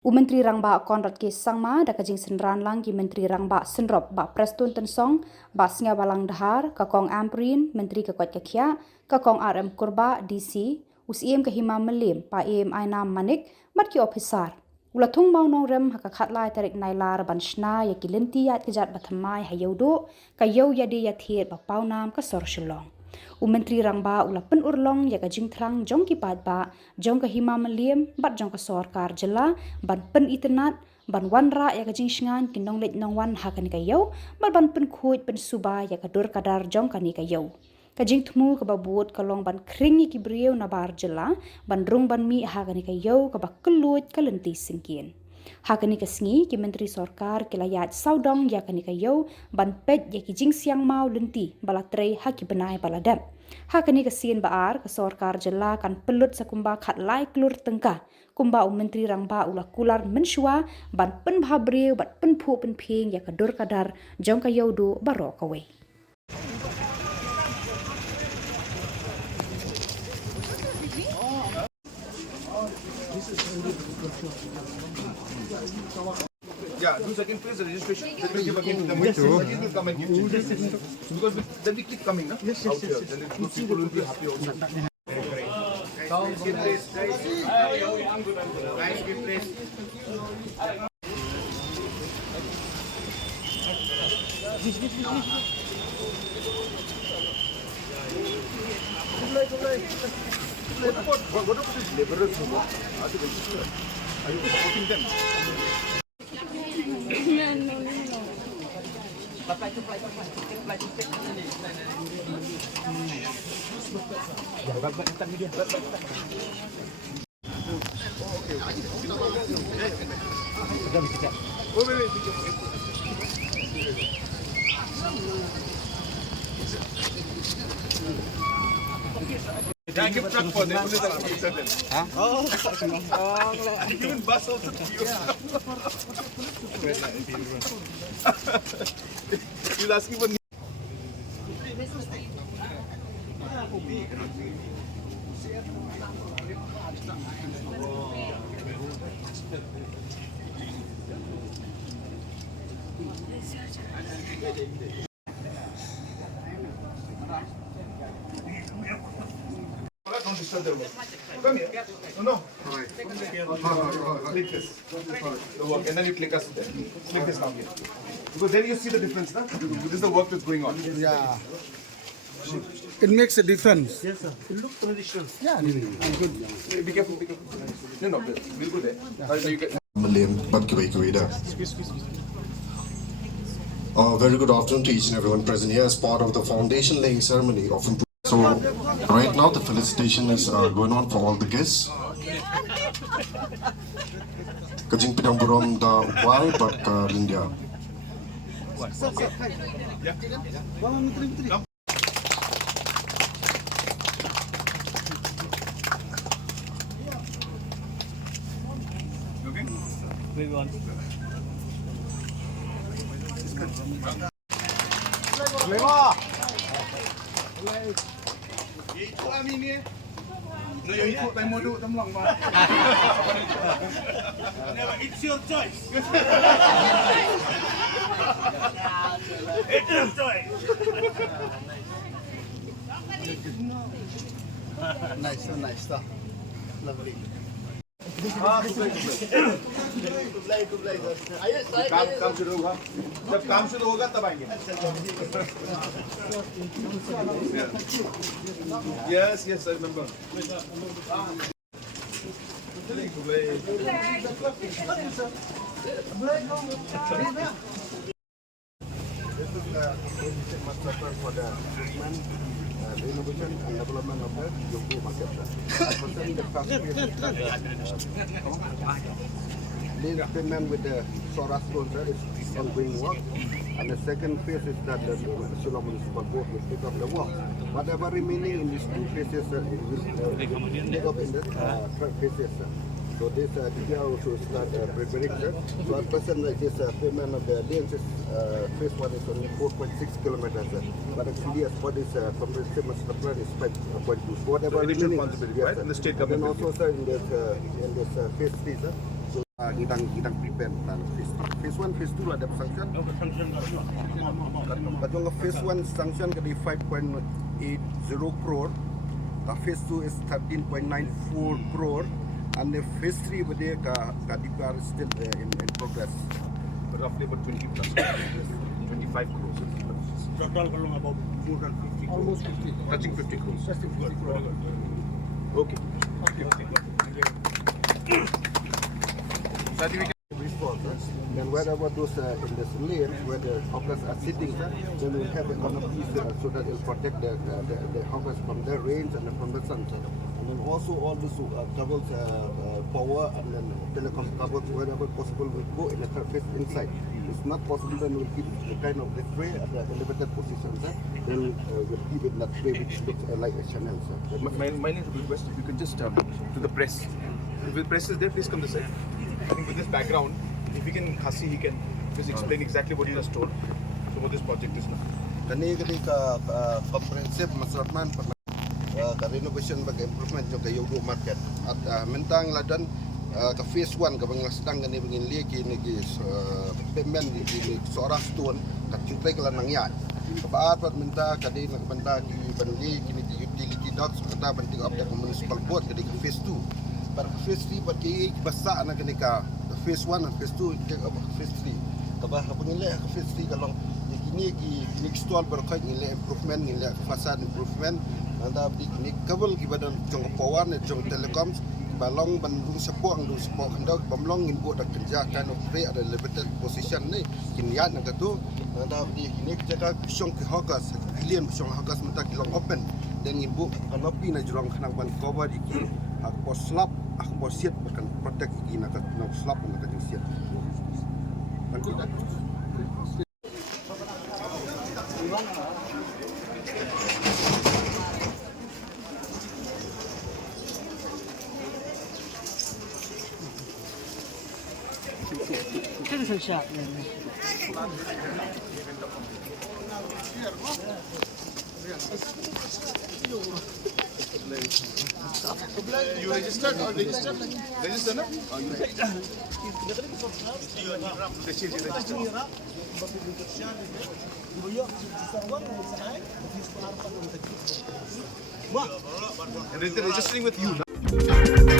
Myntri Rangbah Konrad ke Sangma da kajing senran lang ki Myntri Rangbah senrop ba Preston Tensong ba Singa Balang Dahar kakong Amprin Myntri ke Kjat kakong RM Kurba DC usiem ke Hima Melim pa Ainam Manik mat ki officer ula Thung mau Nongrim haka khatlai tarik nailar ban shna ya ki Lynti Iaid Kjat Bathymmai ha Iewduh ka yadi ya thiet ba paunam ka sor Shillong. Myntri Rangbah ula pen urlong ya ka jingtrang jong ki pat ba jong ka Hima Melim bat jong ka Khubor ban pen itenat ban wanra ya ka jing shngan ki nonglet nongwan ha ka ni ka yo ban pen khuit pen suba ya ka dur kadar jong ka ni ka yo ka jing thmu ka babut ka long ban kringi ki brieu na Khuborjylla ban rung ban mi ha ka ni ka yo ka ba kelut ka Lynti singkin ha ka ni ka sngi ki Myntri Sarkar ki layat saudong ya ka ni ka yo ban pet ya ki jing siang mau Lynti bala trei ha ki benai bala dap ha ka ni ka sien baar ka Khhuborjylla kan pelut sakumba khat lai klur tengka kumba Myntri Rangbah ula kular menshua ban pen bhabriu bat pen phu pen phing ya ka dur kadar jong ka Iewduh baro ka we. Yeah, do second phase registration. Then we give again the message. Again will come and give changes. Because then we keep coming, no? Yes, out here. Then people will be happy also. Nice, good place, guys. I'm good. Nice, good place. What about these laborers who work? Are they registered? Are you supporting them? Thank you, truck for them. Huh? Oh, even bus also to you. He's asking for. Don't disturb them. Come here. No. Click this. The work, and then you click us there. Click this now here. Because then you see the difference, na? This is the work that's going on. Yeah. It makes a difference. Yes, sir. It looks traditional. Yeah, I'm good. Be careful, be careful. No, we'll go there. You get. Very good afternoon to each and everyone present here as part of the foundation laying ceremony of improvement. So right now the felicitation is going on for all the guests. Kajing pinamburom da wai but India. It's your choice. It's your choice. Nice, so nice stuff. Lovely. काम शुरू होगा जब काम शुरू होगा तब आएंगे yes I remember This is the masterplan for the treatment, renovation and development of the Iewduh masterplan. This payment with the Soras contract is ongoing work, and the second phase is that the Shillong municipal board will pick up the work. Whatever remaining in these two phases will take up in the third phases. So this DPR also start preparing that. So at present this payment of the lanes is phase 1 is only 4.6 kilometers. But actually as for this comprehensive master plan is 5.2. So whatever remaining, responsibility, right? And the state government. And also sir in this phase 3, sir. Kita prepare phase 1, phase 2 ada sanction. Kadang phase 1 sanction kadi 5.80 crore. Phase 2 is 13.94 crore, and the phase 3 bade ka DPR is still in progress. Roughly about 20 plus 25 crores. Total about more than 50 crores. Almost 50. Touching 50 crores. Just 50 crores. Okay. So I think we can Then wherever those in this lane where the hawkers are sitting, then we have a canopy so that it will protect the hawkers from the rains and from the sun. And then also all those cables, power and then telecom cables, wherever possible, will go in the surface inside. It's not possible, then we'll keep the kind of the tray at the elevated position. Then we'll keep it in that tray which looks like a channel. my little request, if you could just to the press. If the press is there, please come this side. I think with this background, if he can he can just explain exactly what he has told. So what this project is now. Kani ka comprehensive masterplan ka renovation bag improvement jo ka Iewduh market at mentang ladan ka phase 1 ka bang sedang kani bangin leki ni payment ni seorang stone ka cupai kala nang Iaid kapaat pat minta kadi nak benda ki banli kini utility docs kata banting of the municipal board kadi ka phase 2 par phase 3 pat ki basa na kani ka phase 1 and phase 2 take up phase 3 kabah pangile ka phase 3 kalong kini stall berkait nilai improvement nilai fasad improvement anda ni kabel ki badan jong power ne jong telecoms balong bandung sepong du sepong hendak bamlong ngin buat kerja kind of free ada limited position ni kiniat nak tu anda di kini jaga pisong ki hokas alien pisong hokas mentak long open dan ngin bu kanopi na jurang khanang ban cover iki ak slap ak siat bahkan protect iki nak slap nak siat kan kita You registered or registered? Register na? And registering with you.